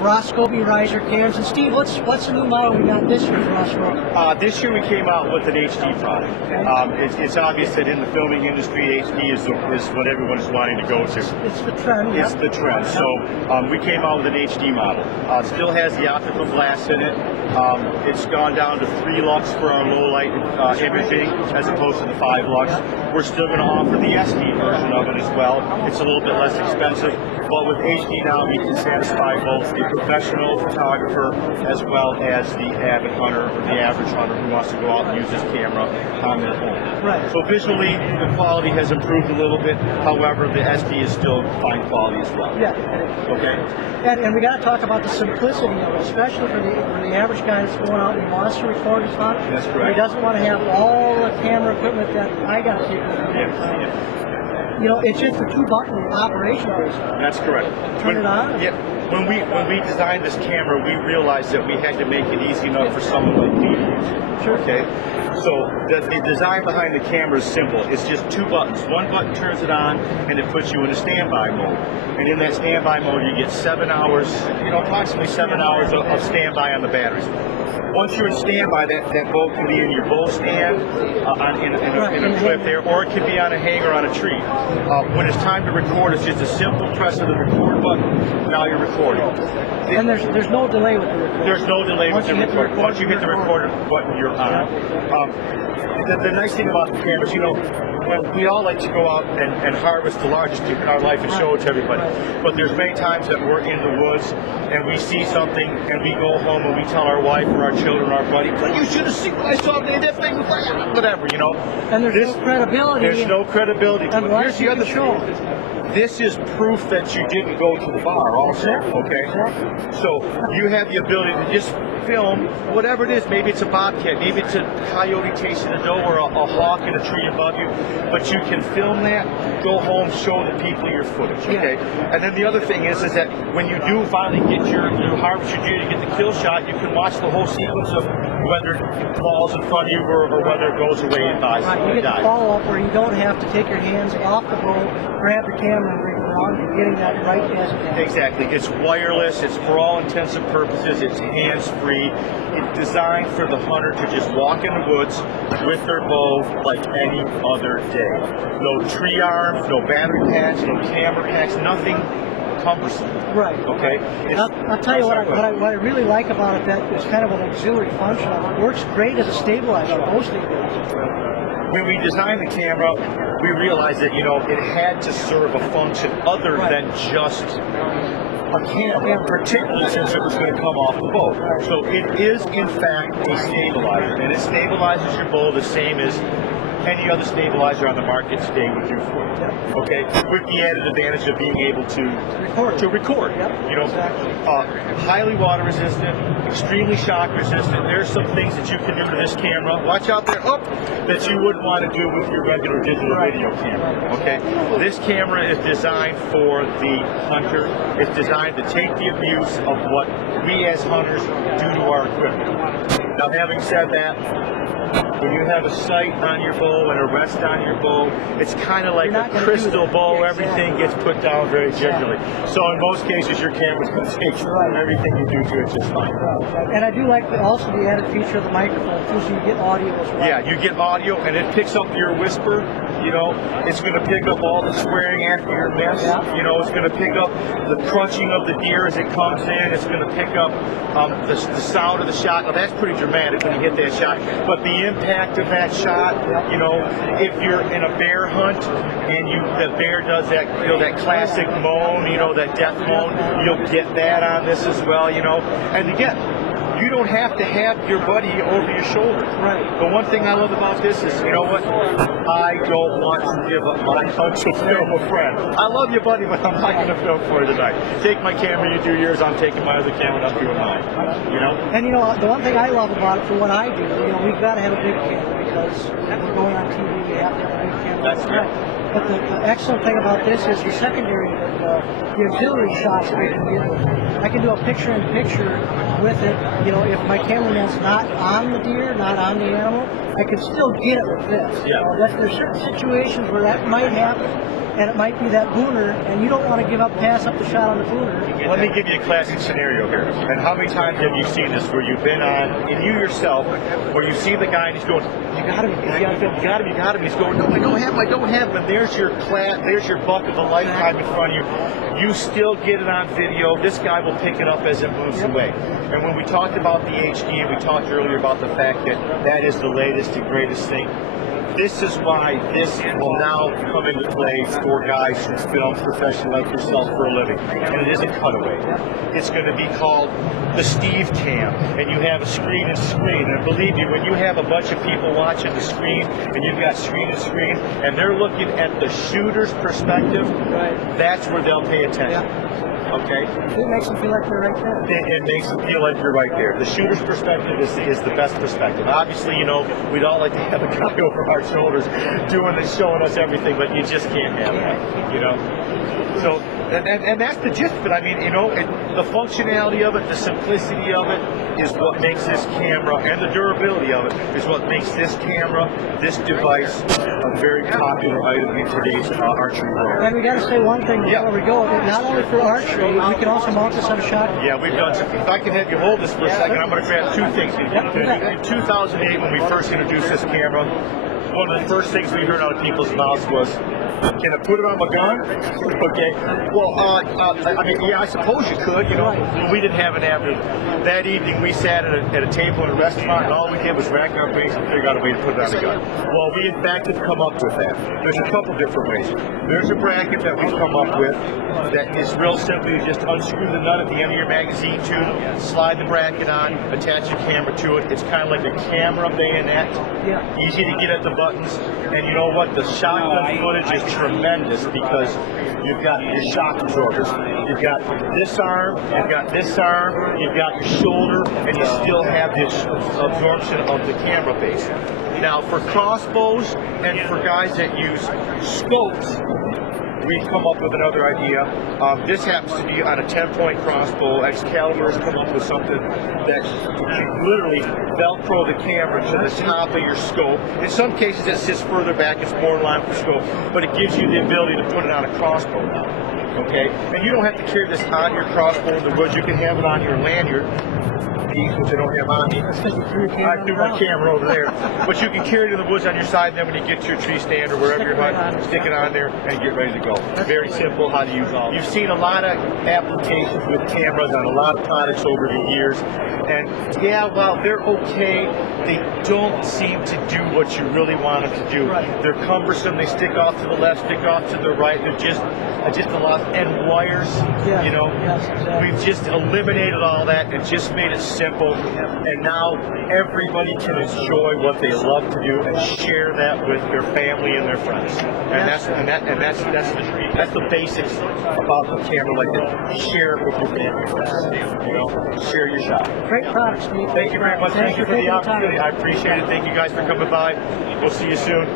Roscoe riser cams. And Steve, what's the new model we got this year for Roscoe? This year we came out with an HD product. It's obvious that in the filming industry, HD is what everyone is wanting to go to. It's the trend. It's the trend. So we came out with an HD model. It still has the optical glass in it. It's gone down to 3 lux for our low light imaging as opposed to the 5 lux. We're still going to offer the SD version of it as well. It's a little bit less expensive, but with HD now we can satisfy both the professional photographer as well as the avid hunter or the average hunter who wants to go out and use this camera on their home. Right. So visually the quality has improved a little bit. However, the SD is still fine quality as well. Yeah. Okay. And we got to talk about the simplicity of it, especially for the average guy that's going out and wants to record his hunt. That's correct. He doesn't want to have all the camera equipment that I got to take with me. Yeah. You know, it's just a 2-button operation. That's correct. Turn it on. Yeah. When we designed this camera, we realized that we had to make it easy enough for someone like me to use. Sure. Okay. So the design behind the camera is simple. It's just 2 buttons. One button turns it on, and it puts you in a standby mode. And in that standby mode, you get 7 hours, approximately 7 hours of standby on the batteries. Once you're in standby, that bow can be in your bow stand, in a clip there, or it could be on a hanger on a tree. When it's time to record, it's just a simple press of the record button. Now you're recording. And there's no delay with the record. There's no delay with the record. record, Once you hit the recorder button, you're on. The nice thing about the cameras, when we all like to go out and harvest the largest deer in our life and show it to everybody. But there's many times that we're in the woods and we see something and we go home and we tell our wife or our children or our buddy, "But you should have seen what I saw today. That thing was whatever." And there's no credibility. There's no credibility. And But here's the other show. thing. This is proof that you didn't go to the bar also, okay? So you have the ability to just film whatever it is. Maybe it's a bobcat, maybe it's a coyote chasing a doe or a hawk in a tree above you, but you can film that, go home, show the people your footage, okay? And then the other thing is that when you do finally get you harvest your deer, you get the kill shot, you can watch the whole sequence of whether it falls in front of you or whether it goes away and dies. Right, you get the follow-up where you don't have to take your hands off the bow, grab the camera and bring it around. You're getting that right as it happens. Exactly. It's wireless. It's for all intents and purposes. It's hands-free. It's designed for the hunter to just walk in the woods with their bow like any other day. No tree arms, no battery packs, no camera packs, nothing cumbersome. Right. Okay. I'll tell you what I really like about it. That it's kind of an auxiliary function. It works great as a stabilizer, bow stabilizer. When we designed the camera, we realized that it had to serve a function other than just a camera, particularly since it was going to come off the bow. So it is in fact a stabilizer, and it stabilizes your bow the same as any other stabilizer on the market today would do for you. Okay, with the added advantage of being able to record. Highly water resistant, extremely shock resistant. There's some things that you can do with this camera. Watch out there, that you wouldn't want to do with your regular digital video camera. Okay, this camera is designed for the hunter. It's designed to take the abuse of what we as hunters do to our equipment. Now, having said that, when you have a sight on your bow and a rest on your bow, it's kind of like a crystal bow. Everything gets put down very gingerly. So in most cases, your camera's going to take everything you do to it just fine. And I do like also the added feature of the microphone too, so you get audio as well. Yeah, you get audio, and it picks up your whisper. It's going to pick up all the swearing after your miss. It's going to pick up the crunching of the deer as it comes in. It's going to pick up the sound of the shot. Now that's pretty dramatic when you hit that shot, but the impact of that shot, if you're in a bear hunt and the bear does that, that classic moan, that death moan, you'll get that on this as well, And again, you don't have to have your buddy over your shoulder. Right. The one thing I love about this is, I don't want to give up my hunt to film a friend. I love you, buddy, but I'm not going to film for you tonight. Take my camera, you do yours. I'm taking my other camera, I'm doing mine. And the one thing I love about it for what I do, we've got to have a big camera because we're going on TV. We have to have a big camera. That's right. But the excellent thing about this is the secondary, the auxiliary shots that I can get with it. I can do a picture-in-picture with it. If my cameraman's not on the deer, not on the animal, I can still get it with this. Yeah. There's certain situations where that might happen, and it might be that booner, and you don't want to pass up the shot on the booner. Let me give you a classic scenario here. And how many times have you seen this where you've been on, and you yourself, where you see the guy and he's going, you got him, you got him. He's going, no, I don't have him. And there's your buck of a lifetime in front of you. You still get it on video. This guy will pick it up as it moves away. And when we talked about the HD, and we talked earlier about the fact that that is the latest and greatest thing. This is why this will now come into play for guys who film professionally like yourself for a living. And it isn't cutaway. It's going to be called the Steve Cam. And you have a screen and screen. And believe me, when you have a bunch of people watching the screen, and you've got screen and screen, and they're looking at the shooter's perspective, that's where they'll pay attention. Okay? It makes them feel like they're right there. It makes them feel like you're right there. The shooter's perspective is the best perspective. Obviously, we'd all like to have a guy over our shoulders doing and showing us everything, but you just can't have that, So, and that's the gist of it. I mean, the functionality of it, the simplicity of it is what makes this camera, and the durability of it is what makes this camera, this device, a very popular item in today's archery world. And we got to say one thing before we go. Not only for archery, we can also mount this on a shotgun. Yeah, we've done some. If I can have you hold this for a second, I'm going to grab two things. In 2008, when we first introduced this camera, one of the first things we heard out of people's mouths was, can I put it on my gun? Okay. Well, I suppose you could, but we didn't have an avenue. That evening, we sat at a table in a restaurant, and all we did was rack our brains and figure out a way to put it on the gun. Well, we, in fact, have come up with that. There's a couple different ways. There's a bracket that we've come up with that is real simple. You just unscrew the nut at the end of your magazine tube, slide the bracket on, attach your camera to it. It's kind of like a camera bayonet. Easy to get at the buttons. And you know what? The shotgun footage is tremendous because you've got your shock absorbers. You've got this arm, you've got this arm, you've got your shoulder, and you still have this absorption of the camera base. Now, for crossbows and for guys that use scopes, we've come up with another idea. This happens to be on a 10-point crossbow. Excalibur has come up with something that you literally Velcro the camera to the top of your scope. In some cases, it sits further back. It's more in line with the scope, but it gives you the ability to put it on a crossbow now. Okay? And you don't have to carry this on your crossbow in the woods. You can have it on your lanyard. Which I don't have on me. I threw my camera over there. But you can carry it in the woods on your side, and then when you get to your tree stand or wherever you're hunting, stick it on there and get ready to go. Very simple how to use all. You've seen a lot of applications with cameras on a lot of products over the years. And while they're okay, they don't seem to do what you really want them to do. They're cumbersome. They stick off to the left, stick off to the right. They're just a lot. And wires, we've just eliminated all that and just made it simple. And now everybody can enjoy what they love to do and share that with their family and their friends. And that's the basics about the camera like that. Share it with your family and friends. Share your shot. Great product, Steve. Thank you very much. Thank you for the opportunity. I appreciate it. Thank you guys for coming by. We'll see you soon.